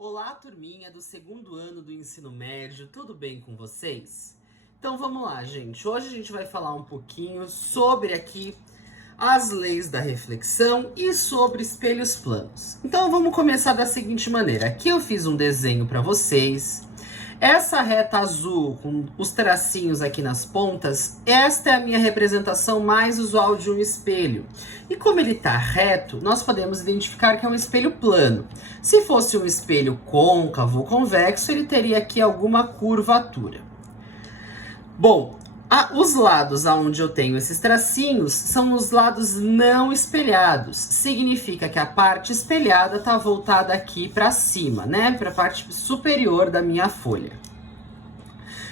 Olá, turminha do segundo ano do ensino médio, tudo bem com vocês? Então vamos lá, gente. Hoje a gente vai falar um pouquinho sobre aqui as leis da reflexão e sobre espelhos planos. Então vamos começar da seguinte maneira. Aqui eu fiz um desenho para vocês. Essa reta azul com os tracinhos aqui nas pontas, esta é a minha representação mais usual de um espelho. E como ele está reto, nós podemos identificar que é um espelho plano. Se fosse um espelho côncavo ou convexo, ele teria aqui alguma curvatura. Bom, os lados onde eu tenho esses tracinhos são os lados não espelhados. Significa que a parte espelhada está voltada aqui para cima, né? Para a parte superior da minha folha.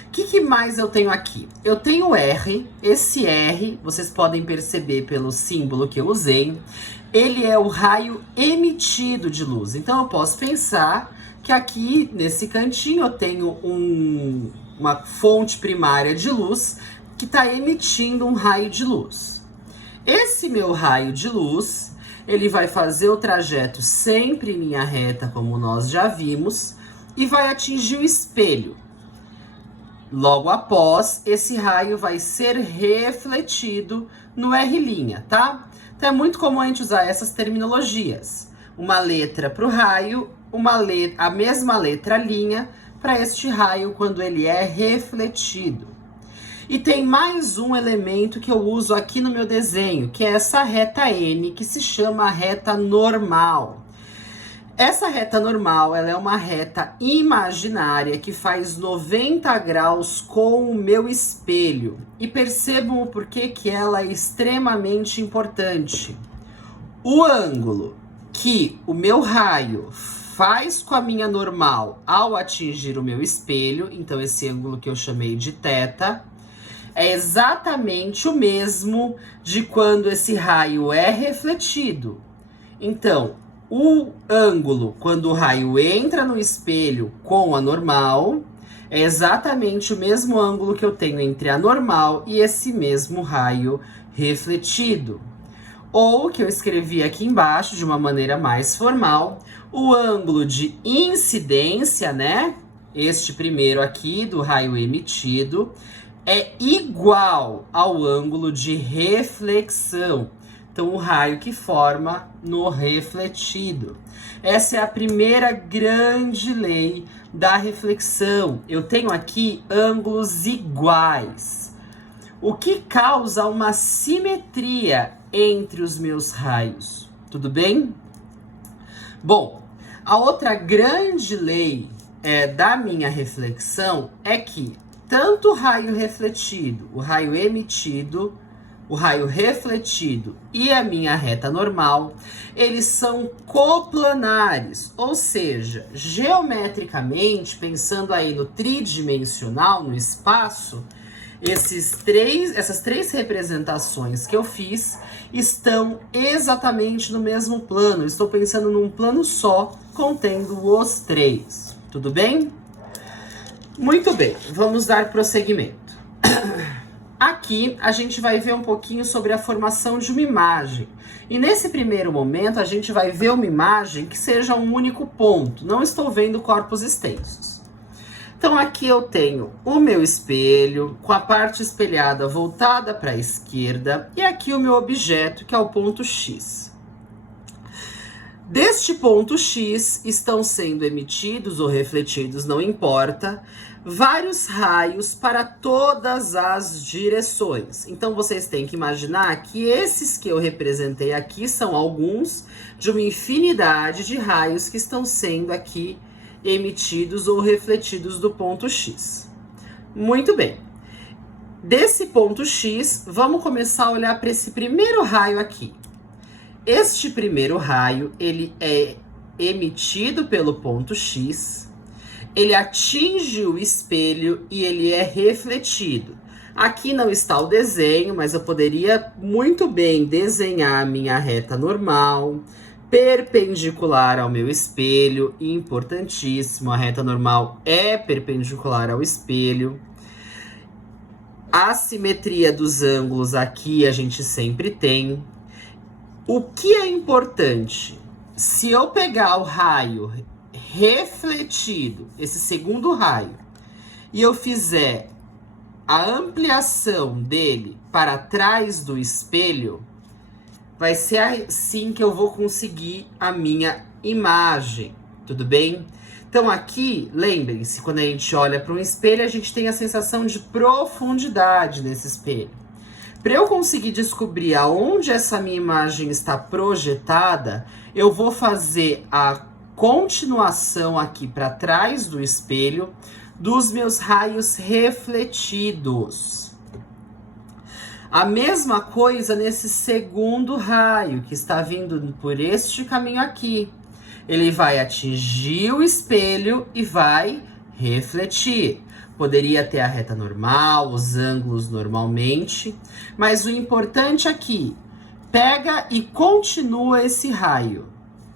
O que mais eu tenho aqui? Eu tenho R. Esse R, vocês podem perceber pelo símbolo que eu usei, ele é o raio emitido de luz. Então eu posso pensar que aqui nesse cantinho eu tenho uma fonte primária de luz que está emitindo um raio de luz. Esse meu raio de luz, ele vai fazer o trajeto sempre em linha reta, como nós já vimos, e vai atingir o espelho. Logo após, esse raio vai ser refletido no R', tá? Então é muito comum a gente usar essas terminologias. Uma letra para o raio, a mesma letra linha para este raio quando ele é refletido. E tem mais um elemento que eu uso aqui no meu desenho, que é essa reta N, que se chama reta normal. Essa reta normal, ela é uma reta imaginária que faz 90 graus com o meu espelho. E percebam o porquê que ela é extremamente importante. O ângulo que o meu raio faz com a minha normal ao atingir o meu espelho, então esse ângulo que eu chamei de θ, é exatamente o mesmo de quando esse raio é refletido. Então, o ângulo quando o raio entra no espelho com a normal é exatamente o mesmo ângulo que eu tenho entre a normal e esse mesmo raio refletido. Ou, que eu escrevi aqui embaixo de uma maneira mais formal, o ângulo de incidência, né? Este primeiro aqui do raio emitido é igual ao ângulo de reflexão. Então, o raio que forma no refletido. Essa é a primeira grande lei da reflexão. Eu tenho aqui ângulos iguais, o que causa uma simetria entre os meus raios. Tudo bem? Bom, a outra grande lei da minha reflexão é que tanto o raio refletido, o raio emitido, o raio refletido e a minha reta normal, eles são coplanares, ou seja, geometricamente, pensando aí no tridimensional, no espaço, essas três representações que eu fiz estão exatamente no mesmo plano. Estou pensando num plano só, contendo os três. Tudo bem? Muito bem, vamos dar prosseguimento. Aqui a gente vai ver um pouquinho sobre a formação de uma imagem. E nesse primeiro momento a gente vai ver uma imagem que seja um único ponto. Não estou vendo corpos extensos. Então aqui eu tenho o meu espelho com a parte espelhada voltada para a esquerda e aqui o meu objeto, que é o ponto X. Deste ponto X estão sendo emitidos ou refletidos, não importa, vários raios para todas as direções. Então vocês têm que imaginar que esses que eu representei aqui são alguns de uma infinidade de raios que estão sendo aqui emitidos ou refletidos do ponto X. Muito bem. Desse ponto X, vamos começar a olhar para esse primeiro raio aqui. Este primeiro raio, ele é emitido pelo ponto X, ele atinge o espelho e ele é refletido. Aqui não está o desenho, mas eu poderia muito bem desenhar a minha reta normal, perpendicular ao meu espelho, importantíssimo, a reta normal é perpendicular ao espelho. A simetria dos ângulos aqui a gente sempre tem. O que é importante? Se eu pegar o raio refletido, esse segundo raio, e eu fizer a ampliação dele para trás do espelho, vai ser assim que eu vou conseguir a minha imagem, tudo bem? Então aqui, lembrem-se, quando a gente olha para um espelho, a gente tem a sensação de profundidade nesse espelho. Para eu conseguir descobrir aonde essa minha imagem está projetada, eu vou fazer a continuação aqui para trás do espelho dos meus raios refletidos. A mesma coisa nesse segundo raio, que está vindo por este caminho aqui. Ele vai atingir o espelho e vai refletir. Poderia ter a reta normal, os ângulos normalmente, mas o importante aqui, pega e continua esse raio,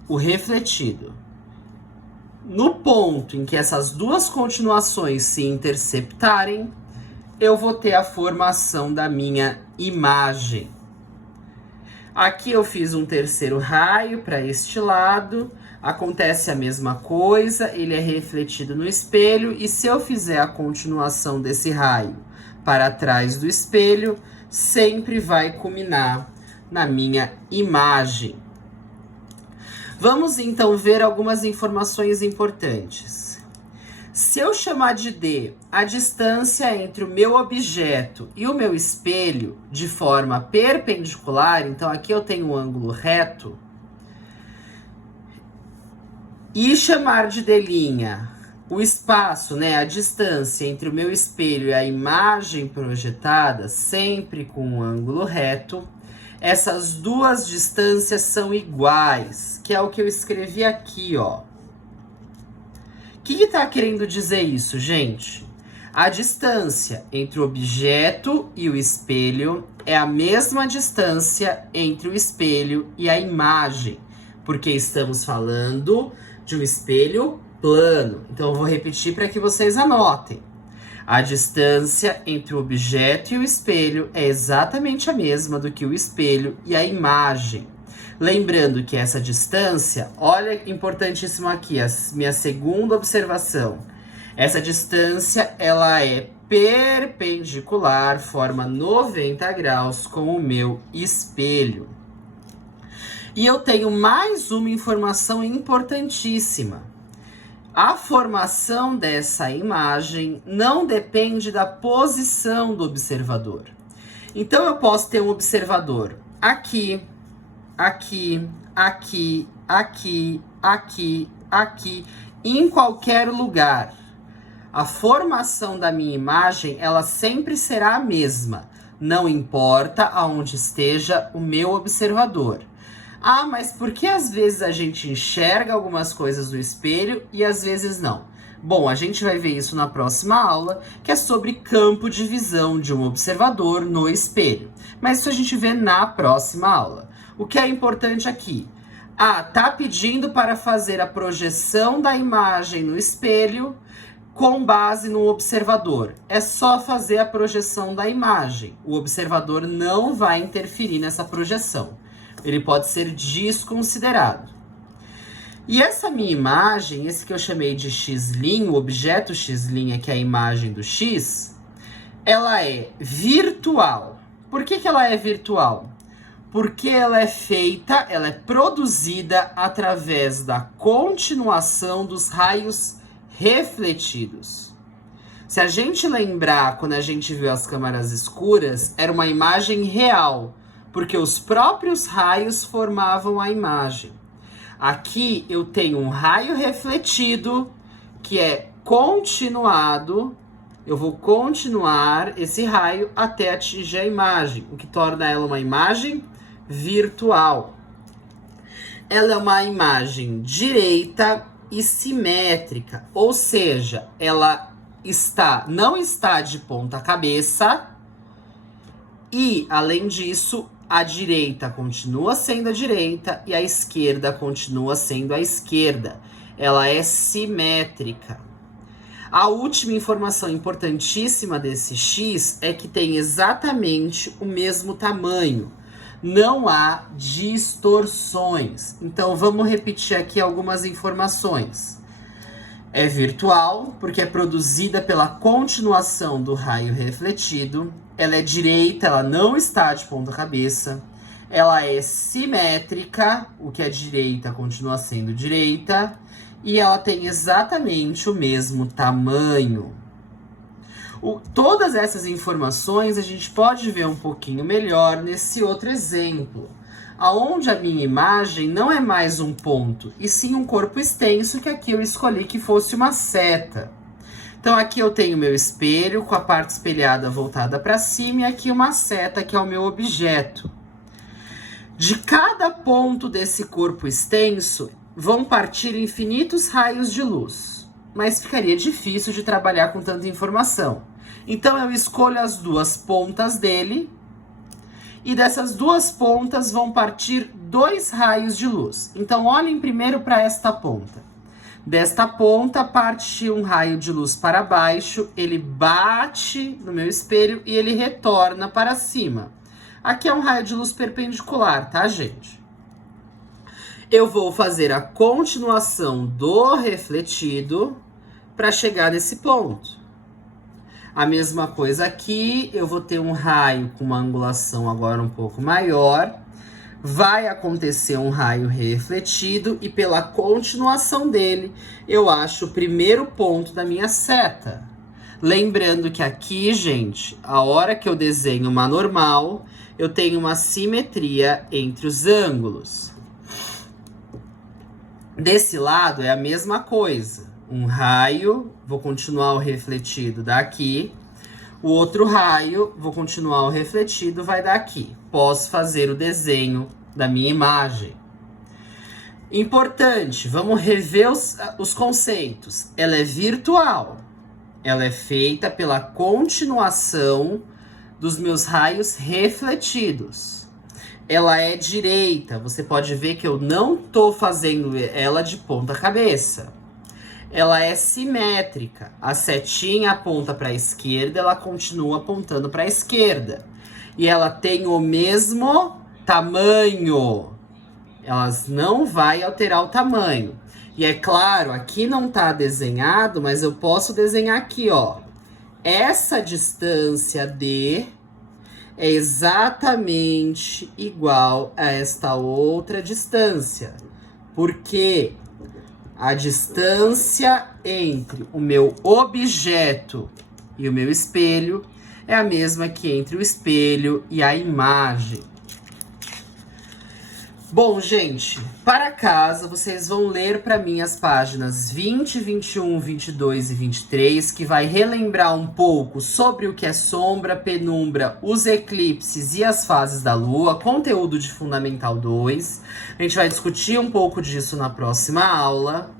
o refletido. No ponto em que essas duas continuações se interceptarem, eu vou ter a formação da minha imagem. Aqui eu fiz um terceiro raio para este lado. Acontece a mesma coisa, ele é refletido no espelho, e se eu fizer a continuação desse raio para trás do espelho, sempre vai culminar na minha imagem. Vamos então ver algumas informações importantes. Se eu chamar de D a distância entre o meu objeto e o meu espelho de forma perpendicular, então aqui eu tenho um ângulo reto, e chamar de D' o espaço, né, a distância entre o meu espelho e a imagem projetada, sempre com um ângulo reto, essas duas distâncias são iguais, que é o que eu escrevi aqui, ó. O que está querendo dizer isso, gente? A distância entre o objeto e o espelho é a mesma distância entre o espelho e a imagem, porque estamos falando de um espelho plano. Então eu vou repetir para que vocês anotem. A distância entre o objeto e o espelho é exatamente a mesma do que o espelho e a imagem. Lembrando que essa distância, olha, importantíssimo aqui, a minha segunda observação. Essa distância, ela é perpendicular, forma 90 graus com o meu espelho. E eu tenho mais uma informação importantíssima. A formação dessa imagem não depende da posição do observador. Então eu posso ter um observador aqui, aqui, aqui, aqui, aqui, aqui, em qualquer lugar. A formação da minha imagem, ela sempre será a mesma, não importa aonde esteja o meu observador. Ah, mas por que às vezes a gente enxerga algumas coisas no espelho e às vezes não? Bom, a gente vai ver isso na próxima aula, que é sobre campo de visão de um observador no espelho. Mas isso a gente vê na próxima aula. O que é importante aqui? Ah, tá pedindo para fazer a projeção da imagem no espelho com base no observador. É só fazer a projeção da imagem. O observador não vai interferir nessa projeção. Ele pode ser desconsiderado. E essa minha imagem, esse que eu chamei de X', o objeto X', que é a imagem do X, ela é virtual. Por que ela é virtual? Porque ela é feita, ela é produzida através da continuação dos raios refletidos. Se a gente lembrar, quando a gente viu as câmaras escuras, era uma imagem real, porque os próprios raios formavam a imagem. Aqui eu tenho um raio refletido, que é continuado. Eu vou continuar esse raio até atingir a imagem, o que torna ela uma imagem virtual. Ela é uma imagem direita e simétrica, ou seja, ela não está de ponta cabeça e, além disso, a direita continua sendo a direita e a esquerda continua sendo a esquerda. Ela é simétrica. A última informação importantíssima desse X é que tem exatamente o mesmo tamanho. Não há distorções. Então vamos repetir aqui algumas informações. É virtual, porque é produzida pela continuação do raio refletido. Ela é direita, ela não está de ponta cabeça. Ela é simétrica, o que é direita continua sendo direita. E ela tem exatamente o mesmo tamanho. Todas essas informações a gente pode ver um pouquinho melhor nesse outro exemplo, aonde a minha imagem não é mais um ponto, e sim um corpo extenso, que aqui eu escolhi que fosse uma seta. Então aqui eu tenho meu espelho com a parte espelhada voltada para cima e aqui uma seta que é o meu objeto. De cada ponto desse corpo extenso vão partir infinitos raios de luz, mas ficaria difícil de trabalhar com tanta informação. Então eu escolho as duas pontas dele, e dessas duas pontas vão partir 2 raios de luz. Então olhem primeiro para esta ponta. Desta ponta parte um raio de luz para baixo, ele bate no meu espelho e ele retorna para cima. Aqui é um raio de luz perpendicular, tá, gente? Eu vou fazer a continuação do refletido para chegar nesse ponto. A mesma coisa aqui, eu vou ter um raio com uma angulação agora um pouco maior. Vai acontecer um raio refletido e pela continuação dele, eu acho o primeiro ponto da minha seta. Lembrando que aqui, gente, a hora que eu desenho uma normal, eu tenho uma simetria entre os ângulos. Desse lado é a mesma coisa. Um raio, vou continuar o refletido daqui. O outro raio, vou continuar o refletido, vai daqui. Posso fazer o desenho da minha imagem. Importante, vamos rever os conceitos. Ela é virtual. Ela é feita pela continuação dos meus raios refletidos. Ela é direita. Você pode ver que eu não estou fazendo ela de ponta cabeça. Ela é simétrica. A setinha aponta para a esquerda, ela continua apontando para a esquerda. E ela tem o mesmo tamanho. Elas não vai alterar o tamanho. E é claro, aqui não está desenhado, mas eu posso desenhar aqui, ó. Essa distância D é exatamente igual a esta outra distância. Porque a distância entre o meu objeto e o meu espelho é a mesma que entre o espelho e a imagem. Bom, gente, para casa vocês vão ler para mim as páginas 20, 21, 22 e 23, que vai relembrar um pouco sobre o que é sombra, penumbra, os eclipses e as fases da lua, conteúdo de Fundamental 2. A gente vai discutir um pouco disso na próxima aula.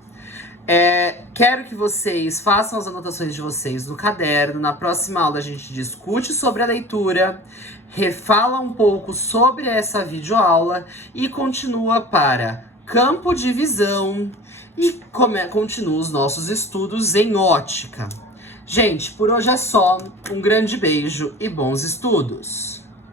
Quero que vocês façam as anotações de vocês no caderno. Na próxima aula a gente discute sobre a leitura, refala um pouco sobre essa videoaula e continua para campo de visão e continua os nossos estudos em ótica. Gente, por hoje é só. Um grande beijo e bons estudos!